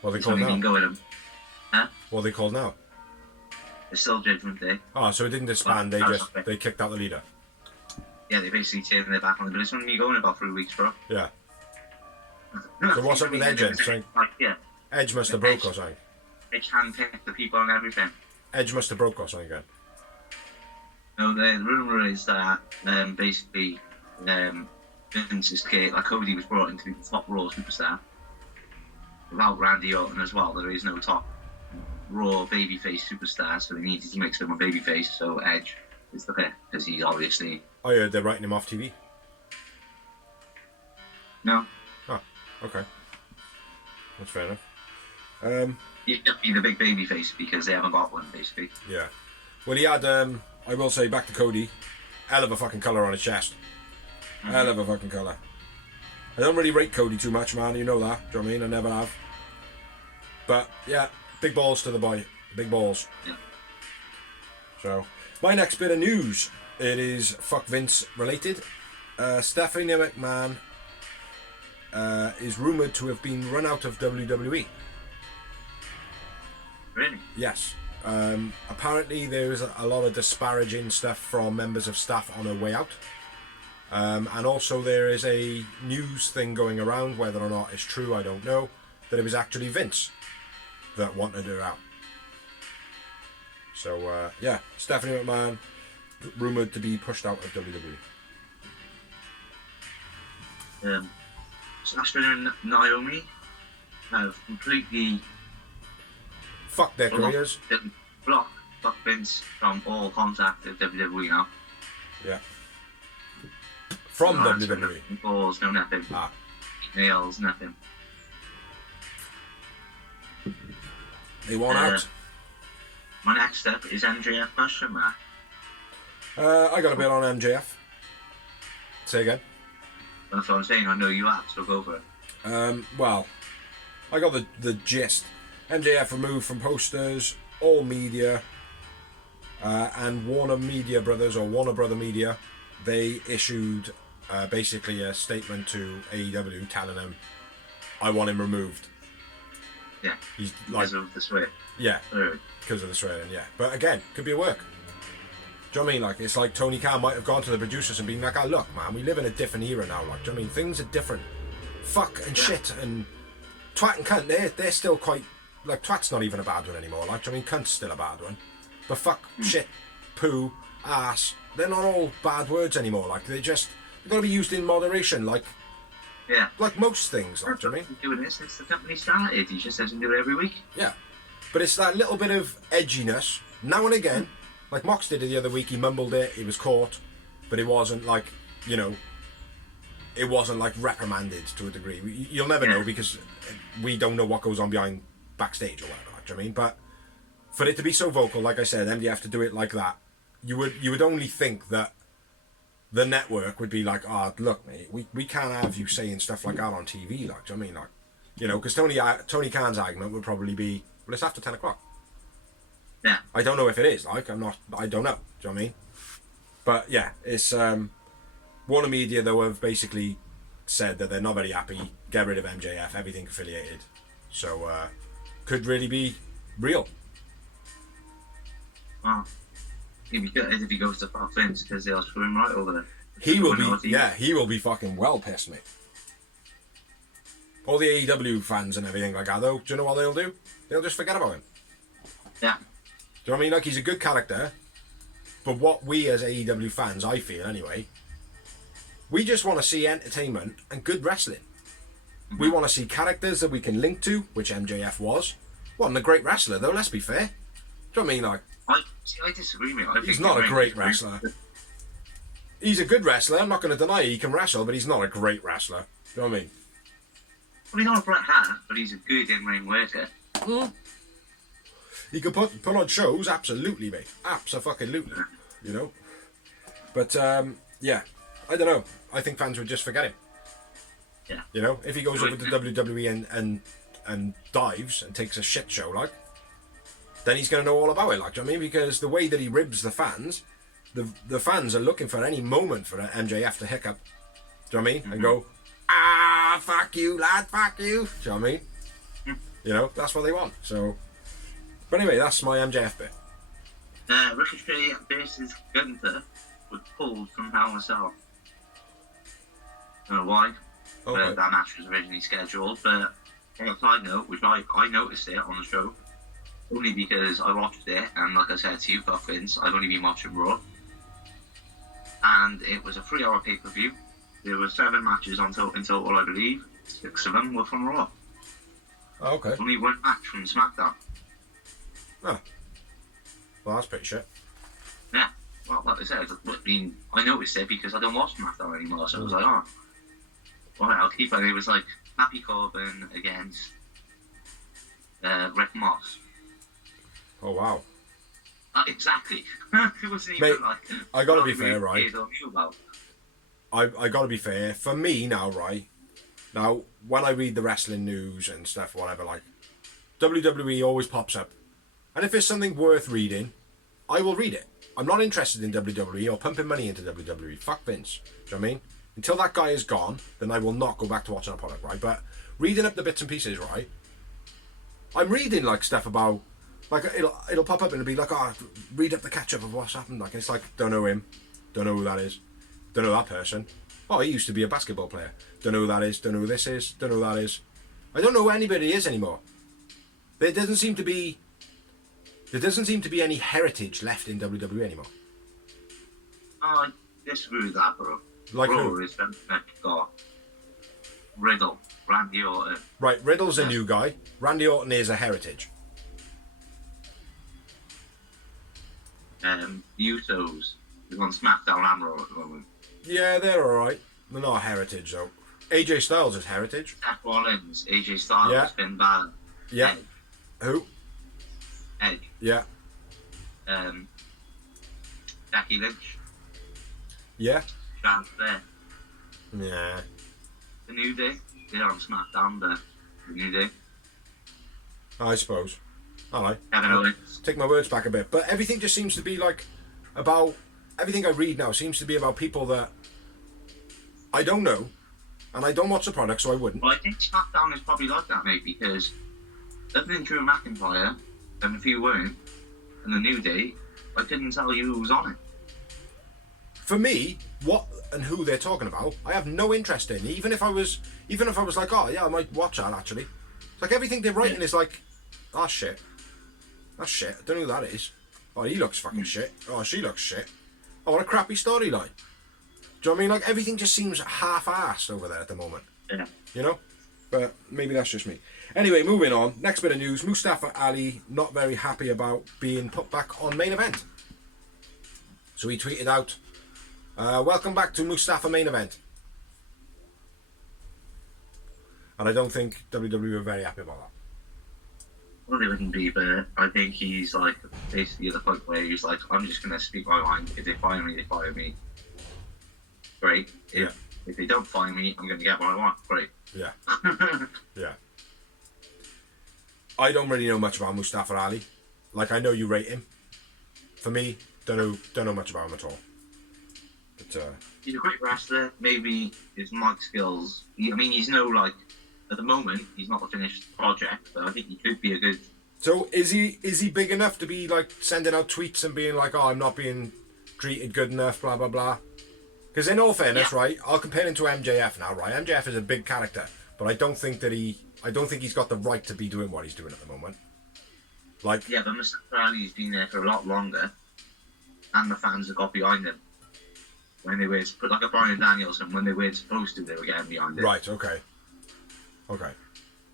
What are they called now? Go with them. Huh? What are they called now? It's still Judgment Day. Oh, so it didn't disband, they kicked out the leader. Yeah, they basically turned their back on the business. When you go in about 3 weeks, bro. Yeah. So what's up with Edge then? Yeah. Edge must have broke or something. Edge handpicked the people and everything. Edge must have broke or something again. No, the rumour is that basically Vince's kid, like Cody was brought in to be the top Raw superstar. Without Randy Orton as well, there is no top Raw babyface superstar, so they needed to make someone babyface, so Edge is the pick, because he's obviously... I heard they're writing him off TV. No. Oh, okay. That's fair enough. He's just be the big babyface because they haven't got one, basically. Yeah. Well, he had, I will say, back to Cody, hell of a fucking colour on his chest. Hell of a fucking colour. I don't really rate Cody too much, man, you know that. Do you know what I mean? I never have. But, yeah, big balls to the boy. Big balls. Yeah. So, my next bit of news, it is fuck Vince related. Stephanie McMahon is rumoured to have been run out of WWE. Really? Yes. Apparently there was a lot of disparaging stuff from members of staff on her way out. And also there is a news thing going around, whether or not it's true, I don't know, that it was actually Vince that wanted her out. So, yeah, Stephanie McMahon rumoured to be pushed out of WWE. Sasha and Naomi have completely Fuck their careers. Blocked Vince from all contact with WWE now. Yeah. From No WWE. No balls, no nothing. Nails, nothing. They want out. My next step is MJF question mark. I got a bit on MJF. Say again. That's what I'm saying. I know you have, so go for it. Well, I got the gist. MJF removed from posters, all media, and Warner Media Brothers, or Warner Brother Media, they issued basically a statement to AEW telling him, I want him removed. Yeah. He's like, because of the sweat. Yeah. Because of the swearing, yeah. But again, could be a work. Do you know what I mean? Like, it's like Tony Khan might have gone to the producers and been like, oh, look, man, we live in a different era now. Like, do you know what I mean? Things are different. Fuck and shit and twat and cunt, they're still quite... Like, twat's not even a bad one anymore. Like, do you know what I mean? Cunt's still a bad one. But fuck, shit, poo, ass, they're not all bad words anymore. Like, they've got to be used in moderation. Like, yeah. Like most things, like, do you know what I mean? Doing this since the company started. He just doesn't do it every week. Yeah. But it's that little bit of edginess, now and again. Like Mox did it the other week, he mumbled it, he was caught, but it wasn't like, you know, it wasn't like reprimanded to a degree. You'll never know because we don't know what goes on behind backstage or whatever, like, do you know what I mean? But for it to be so vocal, like I said, MDF to do it like that, you would only think that the network would be like, oh, look, mate, we can't have you saying stuff like that on TV, like, do you know what I mean? Like, you know, because Tony Khan's argument would probably be, well, it's after 10 o'clock. Yeah. I don't know if it is, like, I don't know, do you know what I mean? But yeah, it's, Warner Media, though, have basically said that they're not very happy, get rid of MJF, everything affiliated. So, could really be real. Wow. He'd be gutted if he goes to Fox Vince because they'll screw him right over there. He will be, yeah, he will be fucking well pissed, mate. All the AEW fans and everything like that, though, do you know what they'll do? They'll just forget about him. Yeah. Do you know what I mean? Like, he's a good character, but what we as AEW fans, I feel anyway, we just want to see entertainment and good wrestling. Mm-hmm. We want to see characters that we can link to, which MJF was. Wasn't a great wrestler, though, let's be fair. Do you know what I mean? Like, I disagree with you. He's not a great wrestler. He's a good wrestler, I'm not going to deny he can wrestle, but he's not a great wrestler. Do you know what I mean? Well, he's not a Bret Hart, but he's a good in-ring worker. Mm. He could put on shows, absolutely, mate. Abso-fucking-lutely, you know? But, yeah, I don't know. I think fans would just forget him. Yeah. You know, if he goes over to WWE and dives and takes a shit show, like, then he's going to know all about it, like, do you know what I mean? Because the way that he ribs the fans, the fans are looking for any moment for MJF to hiccup. Do you know what I mean? Mm-hmm. And go, fuck you, lad, fuck you. Do you know what I mean? Mm. You know, that's what they want. So, but anyway, that's my MJF bit. Ricochet versus Gunther was pulled from Hell in a Cell. I don't know why. Okay. That match was originally scheduled, but on a side note, which I noticed it on the show, only because I watched it, and like I said to you, fuck Vince, I've only been watching Raw. And it was a 3-hour pay-per-view. There were 7 matches in total, I believe. 6 of them were from Raw. Oh, okay. Only 1 match from SmackDown. Oh. Well, that's pretty shit. Yeah. Well, like I said, I noticed it because I don't watch SmackDown anymore, so I was like, oh. Alright, I'll keep it. It was like Happy Corbin against Rick Moss. Oh, wow. Exactly. It wasn't Mate, even like... I gotta be fair, right? I gotta be fair. For me now, right? Now, when I read the wrestling news and stuff, whatever, like, WWE always pops up. And if there's something worth reading, I will read it. I'm not interested in WWE or pumping money into WWE. Fuck Vince. Do you know what I mean? Until that guy is gone, then I will not go back to watching a product, right? But reading up the bits and pieces, right? I'm reading, like, stuff about... Like, it'll pop up and it'll be like, oh, read up the catch-up of what's happened. Like, it's like, don't know him. Don't know who that is. Don't know that person. Oh, he used to be a basketball player. Don't know who that is. Don't know who this is. Don't know who that is. I don't know who anybody is anymore. There doesn't seem to be any heritage left in WWE anymore. Oh, I disagree with that, bro. Like bro, who? Is got Riddle, Randy Orton. Right, Riddle's a new guy. Randy Orton is a heritage. Usos is on SmackDown and Raw at the moment. Yeah, they're alright. They're not a heritage, though. AJ Styles is heritage. Seth Rollins, AJ Styles, Yeah. Finn Balor. Yeah. Edge. Who? Edge. Yeah. Becky Lynch. Yeah. Charlotte Flair. Yeah. The New Day. They're on SmackDown, but the New Day. I suppose. Alright. Kevin Owens. Take my words back a bit. But everything just seems to be like about... Everything I read now seems to be about people that I don't know. And I don't watch the product, so I wouldn't. Well, I think SmackDown is probably like that, mate, because other than Drew McIntyre, and a few weren't, and the New Day, I couldn't tell you who was on it. For me, what and who they're talking about, I have no interest in. Even if I was like, oh yeah, I might watch that actually. It's like everything they're writing is like, oh shit. That's shit. I don't know who that is. Oh, he looks fucking shit. Oh, she looks shit. Oh, what a crappy storyline. Do you know what I mean? Like, everything just seems half-assed over there at the moment. Yeah. You know? But maybe that's just me. Anyway, moving on. Next bit of news. Mustafa Ali not very happy about being put back on main event. So he tweeted out, welcome back to Mustafa main event. And I don't think WWE were very happy about that. Well, they wouldn't be, but I think he's like basically at the point where he's like, I'm just going to speak my mind. If they fire me, they fire me. Great. If they don't fire me, I'm going to get what I want. Great. Yeah. Yeah. I don't really know much about Mustafa Ali. Like, I know you rate him. For me, don't know much about him at all. But he's a great wrestler. Maybe his mic skills. He's no like. At the moment, he's not a finished project, but I think he could be a good... So, is he big enough to be, like, sending out tweets and being like, oh, I'm not being treated good enough, blah, blah, blah? Because in all fairness, right, I'll compare him to MJF now, right? MJF is a big character. but I don't think he's got the right to be doing what he's doing at the moment. Like, yeah, but Mr. Crowley's been there for a lot longer, and the fans have got behind him. When they were, but like a Brian Danielson, when they weren't supposed to, they were getting behind him. Right. Okay.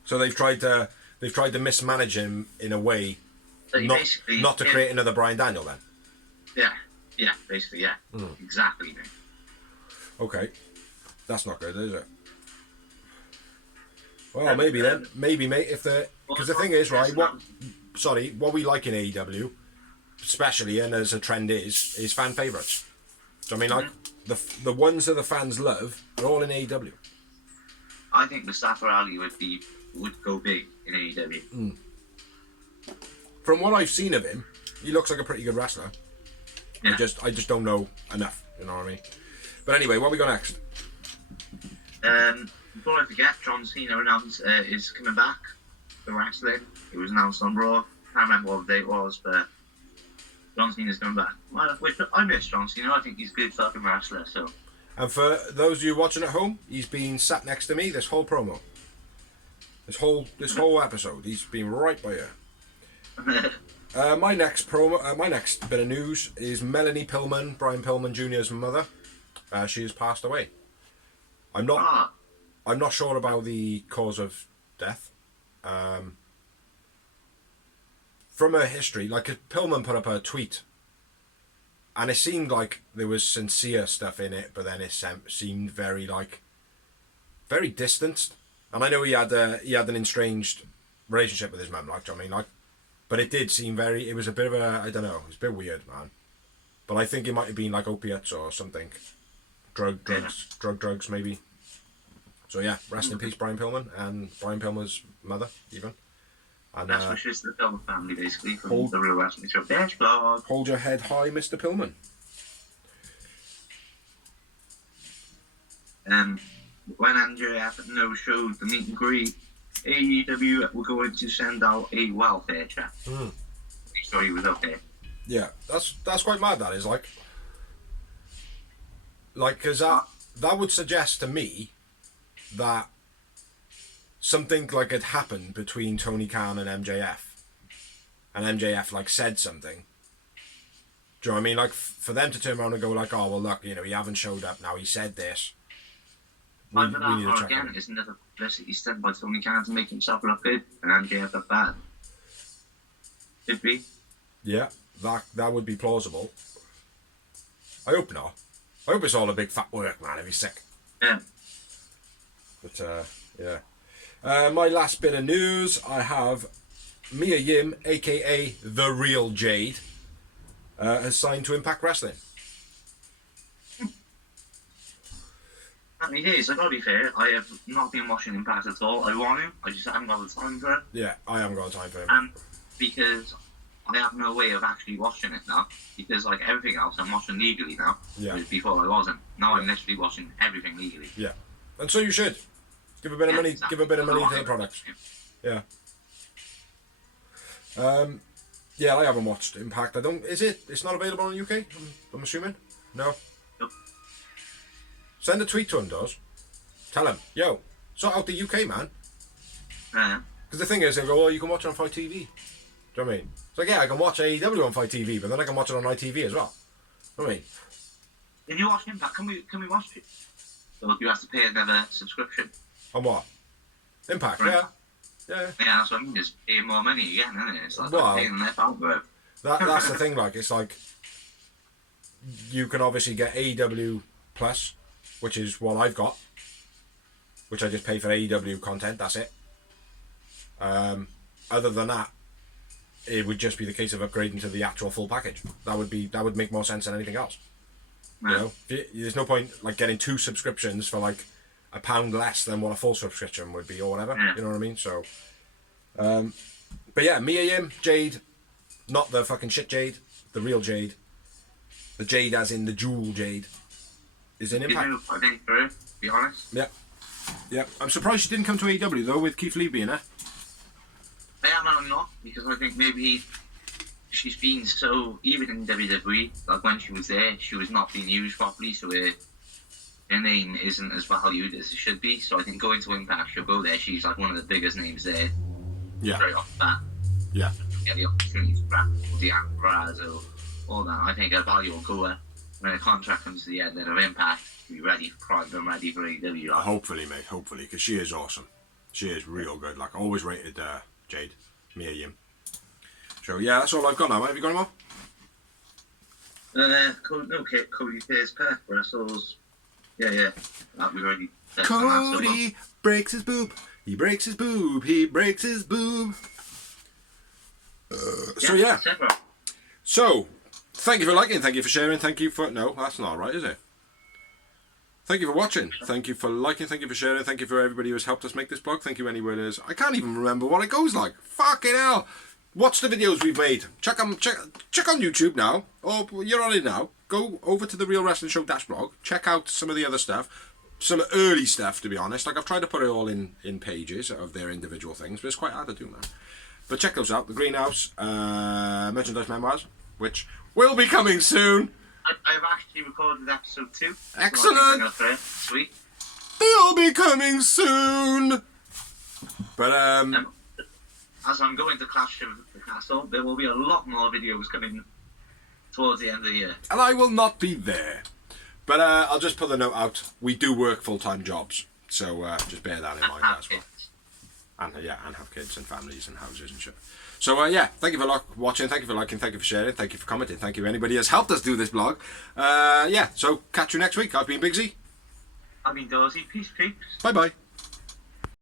So they've tried to mismanage him in a way, So not to create another Brian Daniel then. Yeah, basically, yeah, exactly. Mate. Okay, that's not good, is it? Well, maybe then, mate. Because the thing is, right? What we like in AEW, especially and as a trend is fan favourites. So I mean, like the ones that the fans love are all in AEW. I think Mustafa Ali would go big in AEW. From what I've seen of him, he looks like a pretty good wrestler. Yeah. I just don't know enough. You know what I mean? But anyway, what we got next? Before I forget, John Cena announced is coming back for wrestling. It was announced on Raw. Can't remember what the date was, but John Cena's coming back. Well, I miss John Cena. I think he's a good fucking wrestler. So. And for those of you watching at home, he's been sat next to me this whole promo. This whole episode, he's been right by here. My next bit of news is Melanie Pillman, Brian Pillman Jr.'s mother. She has passed away. I'm not sure about the cause of death. From her history, like Pillman put up a tweet, and it seemed like there was sincere stuff in it, but then it seemed very distanced. And I know he had an estranged relationship with his mum, like, do you know what I mean? Like, but it did seem it was a bit of I don't know, it was a bit weird, man. But I think it might have been like opiates or something. Drugs maybe. So yeah, rest in peace, Brian Pillman, and Brian Pillman's mother, even. And best wishes to the Pillman family, basically, from the Real Wrestling Show. Dash blog. Hold your head high, Mr. Pillman. When Andrea no-showed the meet and greet, AEW were going to send out a welfare check. Make sure he was okay. Yeah, that's quite mad. That is like, because that would suggest to me that something like had happened between Tony Khan and MJF like said something. Do you know what I mean? Like for them to turn around and go like, oh well, look, you know, you haven't showed up now. He said this. But that, or again, it's another publicity stunt by Tony Khan to make himself look good and MJF look bad. Could be. Yeah, that would be plausible. I hope not. I hope it's all a big fat work, man. If he's sick. Yeah. But yeah. My last bit of news, I have Mia Yim, aka The Real Jade, has signed to Impact Wrestling. I mean, it is. I gotta be fair. I have not been watching Impact at all. I want to. I just haven't got the time for it. Yeah, I haven't got the time for it. And because I have no way of actually watching it now, because like everything else, I'm watching legally now. Yeah. Whereas before I wasn't. Now I'm literally watching everything legally. Yeah, and so you should give a bit of money. Exactly. Give a bit of money to the products. Yeah. Yeah, I haven't watched Impact. It's not available in the UK? I'm assuming? No? Nope. Send a tweet to him, does. Tell him, yo, sort out the UK, man. Because the thing is, they'll go, oh, you can watch it on Fight TV. Do you know what I mean? It's like, yeah, I can watch AEW on Fight TV, but then I can watch it on ITV as well. You know what I mean? If you watch Impact, can we watch it? So you have to pay another subscription. On what? Impact, Right. yeah. Yeah. Yeah, that's what I mean. Just pay more money again, isn't it? It's like Well, paying left out, bro. That's the thing, like, it's like, you can obviously get AEW Plus, which is what I've got, which I just pay for AEW content, that's it. Other than that, it would just be the case of upgrading to the actual full package. That would make more sense than anything else. Yeah. You know, there's no point like getting 2 subscriptions for like £1 less than what a full subscription would be or whatever. Yeah. You know what I mean? So, but yeah, Mia Yim, Jade, not the fucking shit Jade, the real Jade. The Jade as in the jewel Jade is in Impact. I think, to be honest. Yeah. Yeah. I'm surprised she didn't come to AEW though, with Keith Lee being there. I am not, because I think maybe she's been so, even in WWE, like when she was there, she was not being used properly, so her her name isn't as valued as it should be. So I think going to Impact, she'll go there. She's like one of the biggest names there. Yeah. Straight off the bat. Yeah. Get the opportunity to grab the cries or all that. I think her value will go up when her contract comes to the end of Impact. Be ready for Prime and ready for AEW. Like. Hopefully, mate. Hopefully, because she is awesome. She is real good. Like, I always rated Jade, Mia Yim. So yeah, that's all I've got now. Mate. Have you got any more? Cody Pierce Path wrestles. Yeah. That we've already. Cody breaks his boob. He breaks his boob. He breaks his boob. So yeah. So thank you for liking. Thank you for sharing. Thank you for that's not right, is it? Thank you for watching. Thank you for liking. Thank you for sharing. Thank you for everybody who has helped us make this blog. Thank you anywhere it is. I can't even remember what it goes like. Fucking hell. Watch the videos we've made. Check on YouTube now. Or you're on it now. Go over to the Real Wrestling Show blog. Check out some of the other stuff. Some early stuff, to be honest. Like, I've tried to put it all in pages of their individual things, but it's quite hard to do, man. But check those out. The Greenhouse merchandise memoirs, which will be coming soon. I've actually recorded episode 2. Excellent. So sweet. They'll be coming soon. But as I'm going to Clash of the Castle, there will be a lot more videos coming towards the end of the year. And I will not be there. But I'll just put the note out. We do work full-time jobs, so just bear that in mind as well. And have kids and families and houses and shit. So thank you for watching, thank you for liking, thank you for sharing, thank you for commenting, thank you anybody who has helped us do this blog. So catch you next week. I've been Big Z. I've been Dorsey. Peace, peeps. Bye bye.